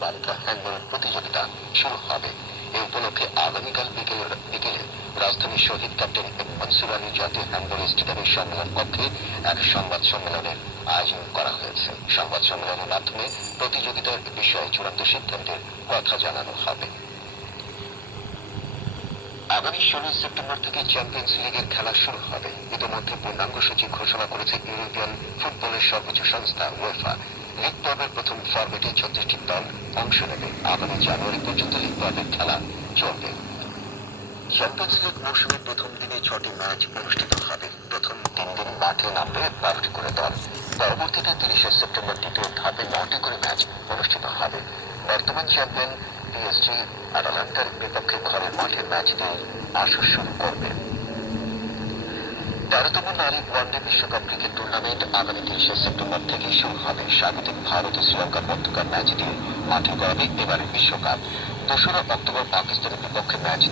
Handball প্রতিযোগিতা শুরু হবে। এ উপলক্ষে আগামীকাল বিকেল বিকেলে রাজধানীর শহীদ ক্যাপ্টেন মনসুর জাতীয় হ্যান্ডবল স্টেডিয়ামের সম্মেলন কক্ষে এক সংবাদ সম্মেলনের আয়োজন করা হয়েছে। সংবাদ সম্মেলনের মাধ্যমে প্রতিযোগিতার বিষয়ে চূড়ান্ত সিদ্ধান্তের কথা জানানো হবে। আগামী ষোলোই সেপ্টেম্বর থেকে চ্যাম্পিয়ন্স লিগের খেলা শুরু হবে। ইতিমধ্যে পূর্ণাঙ্গ সূচি ঘোষণা করেছে ইউরোপিয়ান ফুটবলের সর্বোচ্চ সংস্থা ওয়েফা লিগ পর্বের প্রথম ফর্মেটে ছত্রিশটি দল অংশ নেবে। আগামী জানুয়ারি পর্যন্ত লিগ পর্বের খেলা চলবে। চ্যাম্পিয়ন্স লিগ মৌসুমের প্রথম দিনে ছটি ম্যাচ অনুষ্ঠিত হবে। প্রথম তিন দিন মাঠে নামবে বারোটি করে দল। পরবর্তীতে তিরিশে সেপ্টেম্বর দ্বিতীয় ধাপে নটি করে ম্যাচ অনুষ্ঠিত হবে। বর্তমান চ্যাম্পিয়ন পিএসজি আটালান্টার বিপক্ষে ঘরের মাঠে ম্যাচ দিয়ে আসর শুরু করবে। তেরোতম নারী ওয়ানডে বিশ্বকাপ ক্রিকেট টুর্নামেন্ট আগামী তেইশে সেপ্টেম্বর থেকে শুরু হবে। স্বাগতিক ভারত ও শ্রীলঙ্কার মধ্যকার ম্যাচ দিয়ে মাঠে গড়াবে এবারের বিশ্বকাপ। দোসরা অক্টোবর পাকিস্তানের বিপক্ষে ম্যাচ